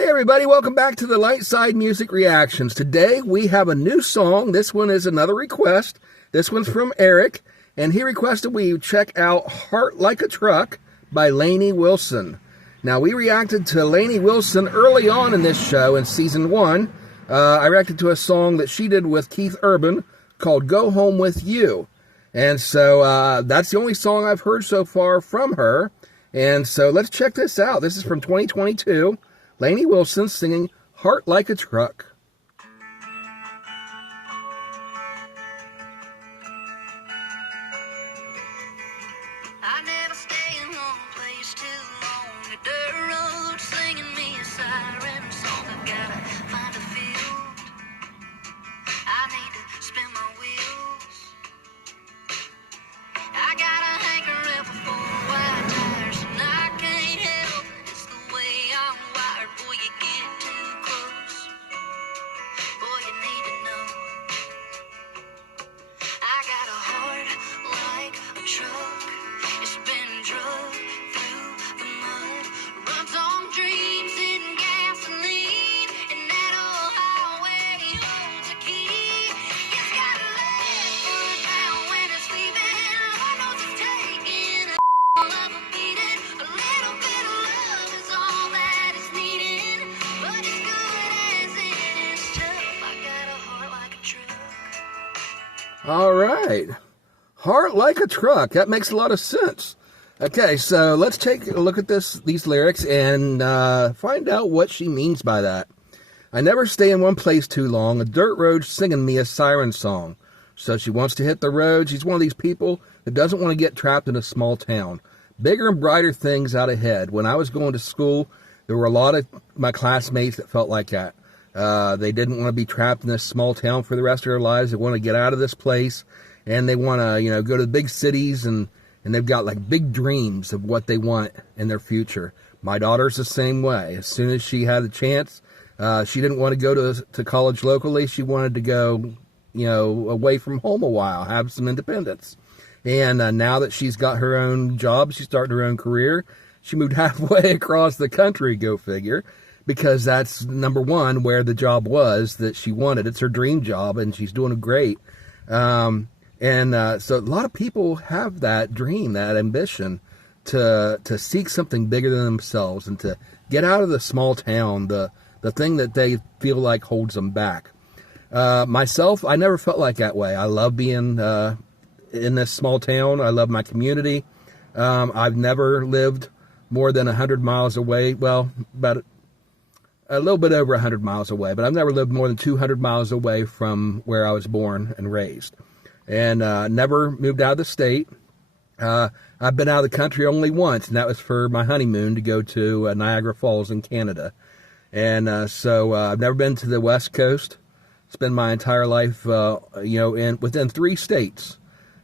Hey everybody, welcome back to the Light Side Music Reactions. Today we have a new song. This one is another request. This one's from Eric, and he requested we check out Heart Like a Truck by Lainey Wilson. Now, we reacted to Lainey Wilson early on in this show in Season 1. I reacted to a song that she did with Keith Urban called Go Home With You. And so that's the only song I've heard so far from her. And so let's check this out. This is from 2022. Lainey Wilson singing Heart Like a Truck. I never stay in one place too long. A dirt road singing me a siren song. I gotta find a field. I need to spin my wheels. I gotta hanker up for white tires, and I can't help it. It's the way I'm wired. Boy, you get too close. Boy, you need to know. I got a heart like a truck. It's been drugged through the mud. Runs on dreams and gasoline. And that old highway holds a key. It's got a left foot down when it's leaving. Lord knows it's taking all of a beating. A little bit of love is all that is needed. But as good as it is tough, I got a heart like a truck. All right. Heart Like a Truck. That makes a lot of sense. Okay, so let's take a look at these lyrics and find out what she means by that. I never stay in one place too long. A dirt road singing me a siren song. So she wants to hit the road. She's one of these people that doesn't want to get trapped in a small town. Bigger and brighter things out ahead. When I was going to school, there were a lot of my classmates that felt like that. They didn't want to be trapped in this small town for the rest of their lives. They want to get out of this place. And they want to, go to the big cities, and they've got like big dreams of what they want in their future. My daughter's the same way. As soon as she had a chance, she didn't want to go to college locally. She wanted to go, away from home a while, have some independence. And now that she's got her own job, she's starting her own career, she moved halfway across the country, go figure, because that's, number one, where the job was that she wanted. It's her dream job, and she's doing great. So a lot of people have that dream, that ambition to seek something bigger than themselves and to get out of the small town, the thing that they feel like holds them back. Myself, I never felt like that way. I love being in this small town. I love my community. I've never lived more than 100 miles away. Well, about a little bit over 100 miles away, but I've never lived more than 200 miles away from where I was born and raised. And never moved out of the state. I've been out of the country only once, and that was for my honeymoon to go to Niagara Falls in Canada. And so I've never been to the West Coast. Spent my entire life, within 3 states.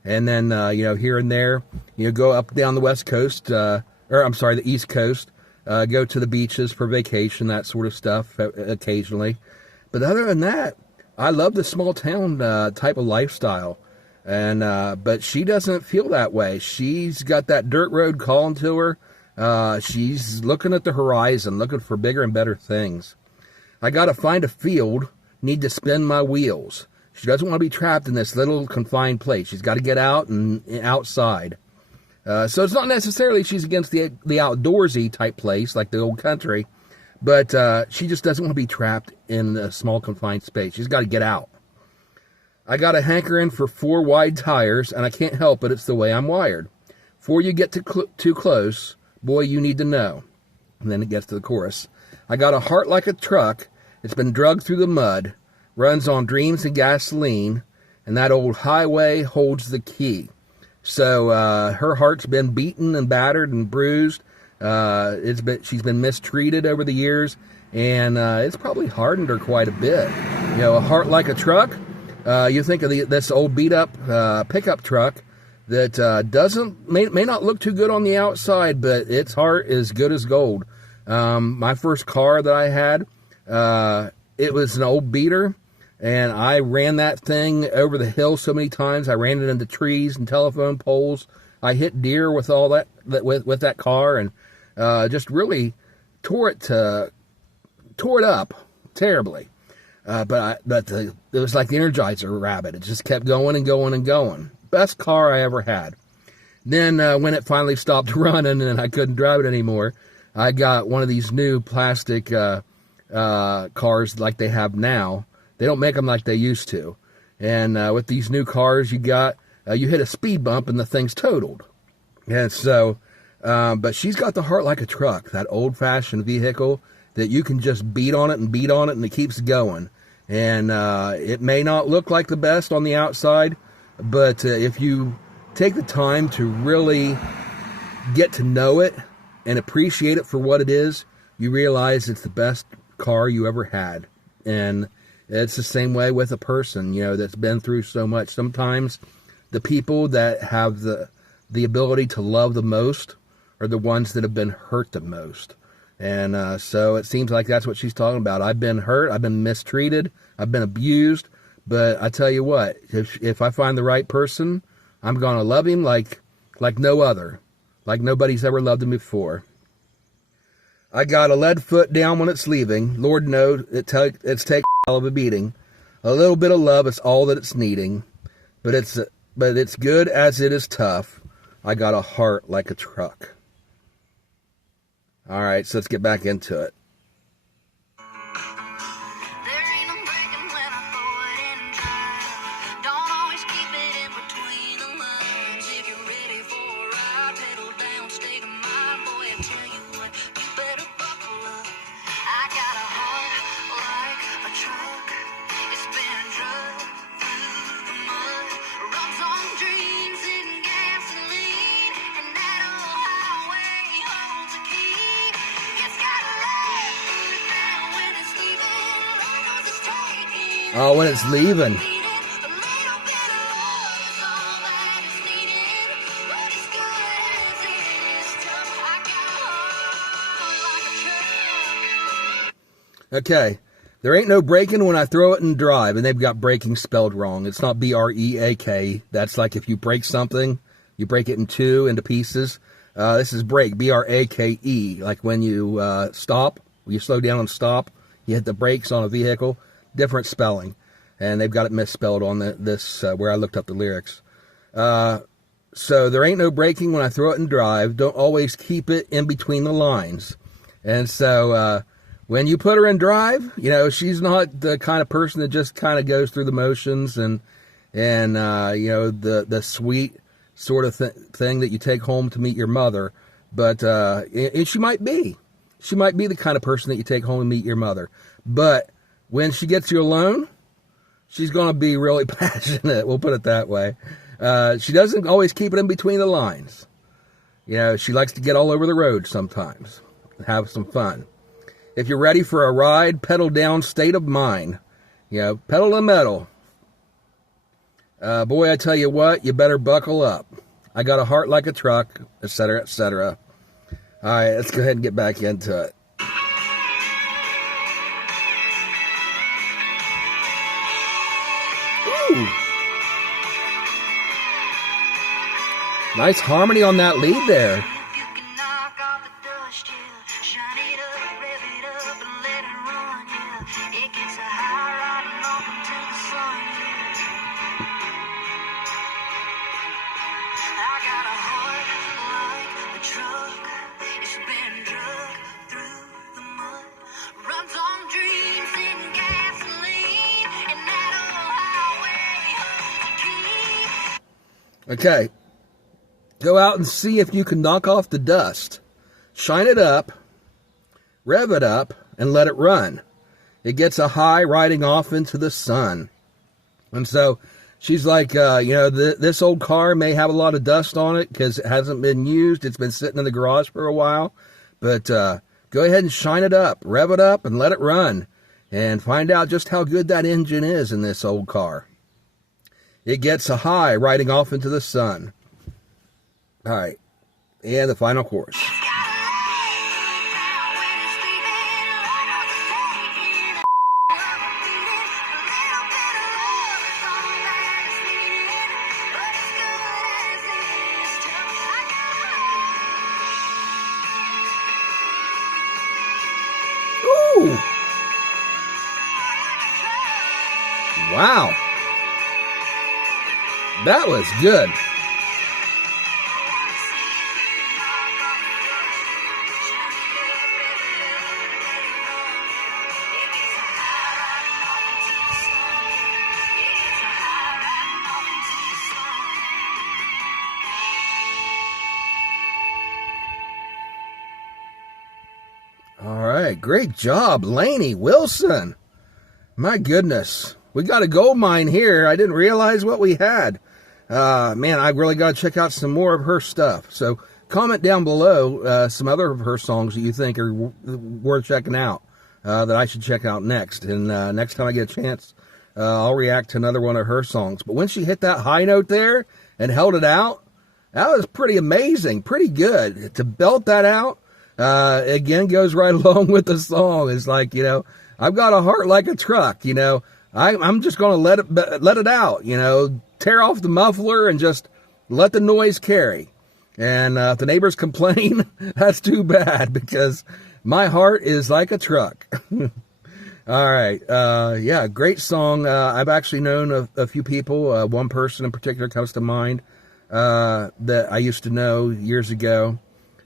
And then, here and there, go up down the West Coast, the East Coast, go to the beaches for vacation, that sort of stuff occasionally. But other than that, I love the small town type of lifestyle. And but she doesn't feel that way. She's got that dirt road calling to her. She's looking at the horizon, looking for bigger and better things. I got to find a field, need to spin my wheels. She doesn't want to be trapped in this little confined place. She's got to get out and outside. So it's not necessarily she's against the outdoorsy type place like the old country, but she just doesn't want to be trapped in a small confined space. She's got to get out. I got a hankering for 4 wide tires, and I can't help it. It's the way I'm wired. Before you get too close, boy, you need to know. And then it gets to the chorus. I got a heart like a truck. It's been drugged through the mud. Runs on dreams and gasoline. And that old highway holds the key. So her heart's been beaten and battered and bruised. She's been mistreated over the years. And it's probably hardened her quite a bit. A heart like a truck. You think of this old beat-up pickup truck that may not look too good on the outside, but its heart is good as gold. My first car that I had, it was an old beater, and I ran that thing over the hill so many times. I ran it into trees and telephone poles. I hit deer with all that with that car, and just really tore it to tore it up terribly. But it was like the Energizer rabbit. It just kept going and going and going. Best car I ever had. Then when it finally stopped running and I couldn't drive it anymore, I got one of these new plastic cars like they have now. They don't make them like they used to. And with these new cars, you hit a speed bump and the thing's totaled. And so, but she's got the heart like a truck, that old-fashioned vehicle that you can just beat on it and it keeps going. And it may not look like the best on the outside, but if you take the time to really get to know it and appreciate it for what it is, you realize it's the best car you ever had. And it's the same way with a person, that's been through so much. Sometimes the people that have the ability to love the most are the ones that have been hurt the most. And so it seems like that's what she's talking about. I've been hurt, I've been mistreated, I've been abused, but I tell you what, if I find the right person, I'm going to love him like no other, like nobody's ever loved him before. I got a lead foot down when it's leaving. Lord knows it's taken a hell of a beating. A little bit of love is all that it's needing, but it's good as it is tough. I got a heart like a truck. All right, so let's get back into it. There ain't no breaking when I throw it in drive. Don't always keep it in between the lines. If you're ready for a ride, pedal down, state of mind. Boy, I tell you what, you better buckle up. I got a heart like a truck. It's been drugged through the mud. Runs on dreams and gasoline. And that old highway holds a key. It's got a light now when it's leaving. Love is taking. Oh, when it's leaving. A little bit of love is all that is needed. But as good as it is tough, I got a heart like a truck. Okay, there ain't no braking when I throw it in drive, and they've got braking spelled wrong. It's not B-R-E-A-K. That's like if you break something, you break it into pieces. This is brake, B-R-A-K-E, like when you stop, when you slow down and stop, you hit the brakes on a vehicle, different spelling. And they've got it misspelled on this where I looked up the lyrics. So there ain't no braking when I throw it in drive. Don't always keep it in between the lines. And so when you put her in drive, she's not the kind of person that just kind of goes through the motions and the sweet sort of thing that you take home to meet your mother. But and she might be. She might be the kind of person that you take home and meet your mother. But when she gets you alone, she's going to be really passionate. We'll put it that way. She doesn't always keep it in between the lines. She likes to get all over the road sometimes. Have some fun. If you're ready for a ride, pedal down, state of mind. Pedal to the metal. Boy, I tell you what, you better buckle up. I got a heart like a truck, etc., etc. All right, let's go ahead and get back into it. Ooh. Nice harmony on that lead there. You can knock off the dust, yeah. Shine it up, rev it up, and let it run, yeah. It gets a high riding off into the sun, yeah. I got a heart like a truck. It's been drugged through the mud. Runs on dreams and gasoline. And that old highway holds a key. Okay. Go out and see if you can knock off the dust. Shine it up, rev it up, and let it run. It gets a high riding off into the sun. And so she's like, this old car may have a lot of dust on it because it hasn't been used. It's been sitting in the garage for a while. But go ahead and shine it up, rev it up, and let it run. And find out just how good that engine is in this old car. It gets a high riding off into the sun. All right, and the final chorus. Ooh, Wow. That was good. All right, great job, Lainey Wilson. My goodness, we got a gold mine here. I didn't realize what we had. Man, I really got to check out some more of her stuff. So comment down below some other of her songs that you think are worth checking out, that I should check out next. And next time I get a chance, I'll react to another one of her songs. But when she hit that high note there and held it out, that was pretty amazing, pretty good. To belt that out, again, goes right along with the song. It's like, you know, I've got a heart like a truck, you know. I'm just going to let it out, you know, tear off the muffler and just let the noise carry. And if the neighbors complain, that's too bad, because my heart is like a truck. All right. Yeah, great song. I've actually known a few people. One person in particular comes to mind that I used to know years ago.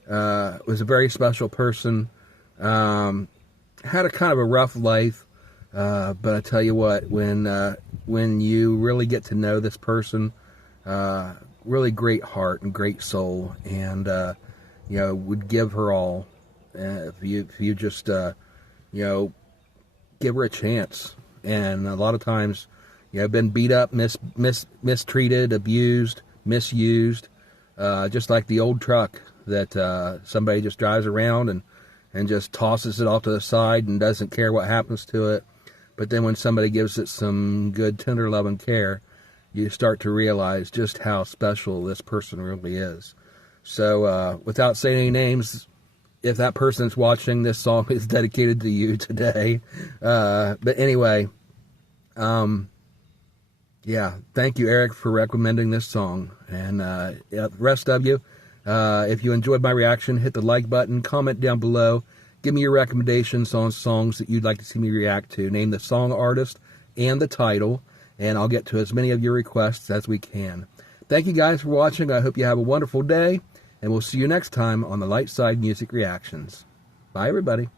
Was a very special person. Had a kind of a rough life. But I tell you what, when you really get to know this person, really great heart and great soul, and you know, would give her all. If you just you know, give her a chance. And a lot of times, you know, been beat up, mistreated, abused, misused, just like the old truck that somebody just drives around and just tosses it off to the side and doesn't care what happens to it. But then when somebody gives it some good, tender love and care, you start to realize just how special this person really is. So without saying any names, if that person's watching, this song is dedicated to you today. But anyway, yeah, thank you, Eric, for recommending this song. And the rest of you, if you enjoyed my reaction, hit the like button, comment down below. Give me your recommendations on songs that you'd like to see me react to. Name the song artist and the title, and I'll get to as many of your requests as we can. Thank you guys for watching. I hope you have a wonderful day, and we'll see you next time on the Light Side Music Reactions. Bye, everybody.